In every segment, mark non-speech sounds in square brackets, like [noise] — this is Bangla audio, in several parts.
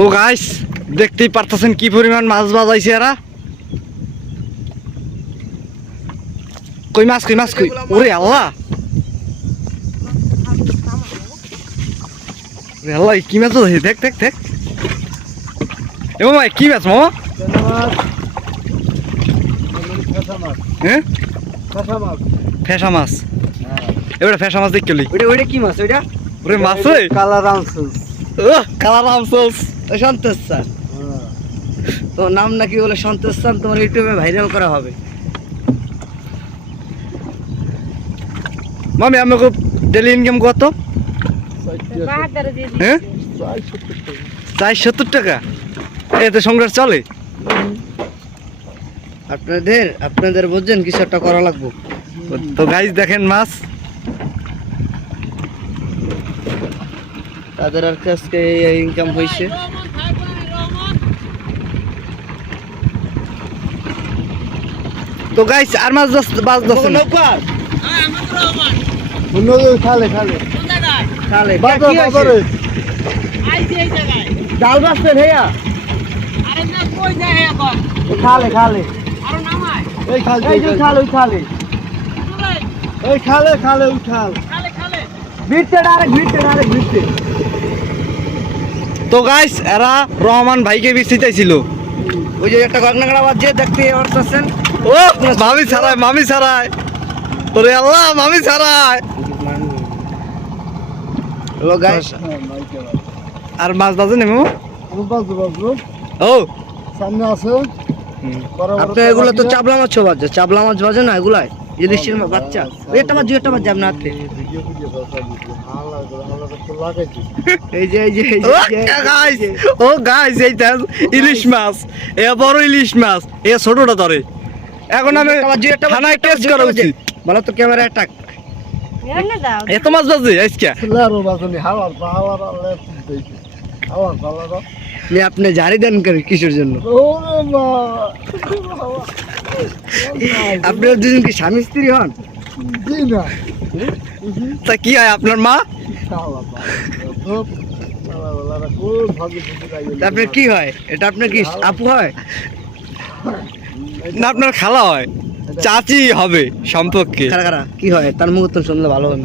তো গাইস দেখতেই পারতেছেন কি পরিমাণ মাছ বাজাইছে এরা। কই মাছ কই মাছ কই? ওরে আল্লাহ। আল্লাহ কি মাছ বাজাইছে দেখ দেখ দেখ। এ মামা কি মাছ মামা? হ্যাঁ ফেসা মাছ। এবারে ফেসা মাছ দেখলি ওইটা ওইটা কি মাছ? ওইটা? ওরে মাছ ওই। কালার আনসুস। Colour Santosh sir. তোমার নাম নাকি বলে সন্তোষ স্যার, তোমার ইউটিউবে ভাইরাল করা হবে। মামি, আমাকে ডেলি ইনকাম কত? হ্যাঁ? চার সত্তর টাকা। এতে সংসার চলে? আপনাদের আপনাদের বুঝছেন, কিছু একটা করা লাগবো। তো গাইজ দেখেন মাছ। তাদের আর কি আজকে ইনকাম হয়েছে তো গাইজ আর মাছ বাস- বাস যাচ্ছে খালে খালে? জাল খালে। খালে এই খাল এই যে খাল ওই খালে। ওই খালে খালে ওই খাল। ভিড়তে ডাইরেক্ট ভিড়তে ডাইরেক্ট ভিড়তে তো গাইস এরা রহমান ভাইকে বেশি চাইছিল ওই যে একটা গগনাগড়া বাজছে দেখতে পারতেছেন ও মামি ছাড়ায় মামি ছাড়ায়। ওরে আল্লাহ মামি ছাড়ায়। হ্যালো গাইস আর মাছ বাজে নেমো ও। সামনে আছে। আপনি এগুলো তো চাবলা মাছ বাজছে চাবলা মাছ বাজে না এগুলাই? ইলিশের বাচ্চা দুই একটা না হাতে এই যে এই যে ও যে, এই যে, গাইস ও গাইস এইটা ইলিশ মাছ এ বড় ইলিশ মাছ এ ছোটটা ধরে। এখন আমি থানায় টেস্ট করা উচিত। মাছ। বলো তো ক্যামেরা অ্যাটাক এত মাছ বাজে আজকে। আপনি জারি দেন করে কিসের জন্য? [laughs] আপনারা দুজন কি স্বামী স্ত্রী হন? তা কি হয় আপনার মা? আপনার কি হয়? এটা আপনার কি আপু হয়? না আপনার খালা হয়। চাচি হবে সম্পর্কে। কি হয়? তার মুখ তো শুনলে ভালো হবে।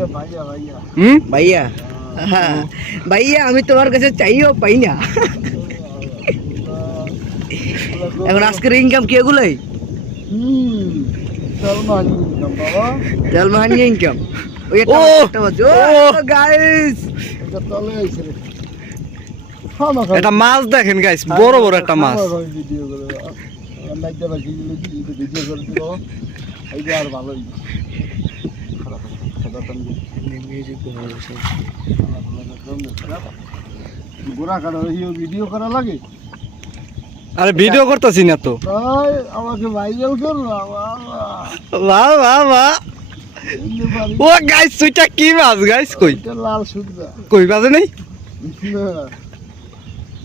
হুম? ভাইয়া। হ্যাঁ। ভাইয়া আমি তোমার কাছে চাইও পাই না। এখন আজকের ইনকাম কি এগুলোই? তেল মাহানি ইনকাম ও! গাইস এটা মাছ দেখেন গাইস বড় বড় একটা মাছ। [laughs] ভিডিও করা লাগে? আরে ভিডিও করতেছি না তো। আমাকে ভাইরাল করল বাহ বাহ বাহ ও গাইস সুইটা কি মাছ গাইস কই? লাল সুন্দর কই বাজে নেই?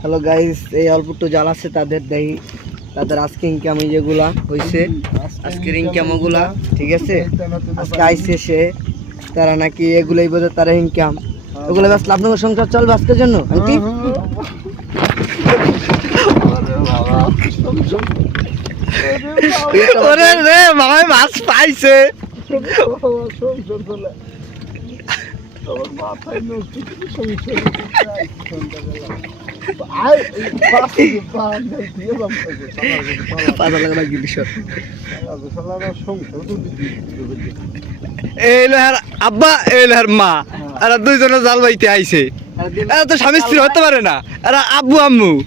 হ্যালো গাইস এই অল্প একটু জাল আছে তাদের দেই। তাদের আজকে ইনকাম যেগুলা হইছে আজকের ইনকাম ওগুলা ঠিক আছে? আজকে আইসে সে তারা নাকি এগুলাই বোধহয় তারা ইনকাম এগুলো ব্যাস আপনার সংসার চলবে আজকের জন্য? আন্টি ওরে রে মামাই মাছ পাইছে সংসার চলে তোমার মাথায় নষ্ট কিছু সংসার আয় পাশে পান দিয়ে যাম পাতা লাগা লাগি বিষয় সালারা সংসার তো দিদি এই লহার আব্বা এই লহার মা এরা দুইজনে জাল বাইতে আইছে। এরা তো স্বামী স্ত্রী হতে পারে না। এরা আব্বু আম্মু।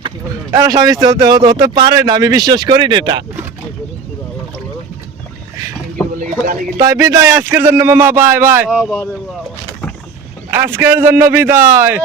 এরা স্বামী স্ত্রী হতে হতে- পারে না আমি বিশ্বাস করি না এটা। তাই বিদায় আজকের জন্য মামা বাই বাই। আজকের জন্য বিদায়।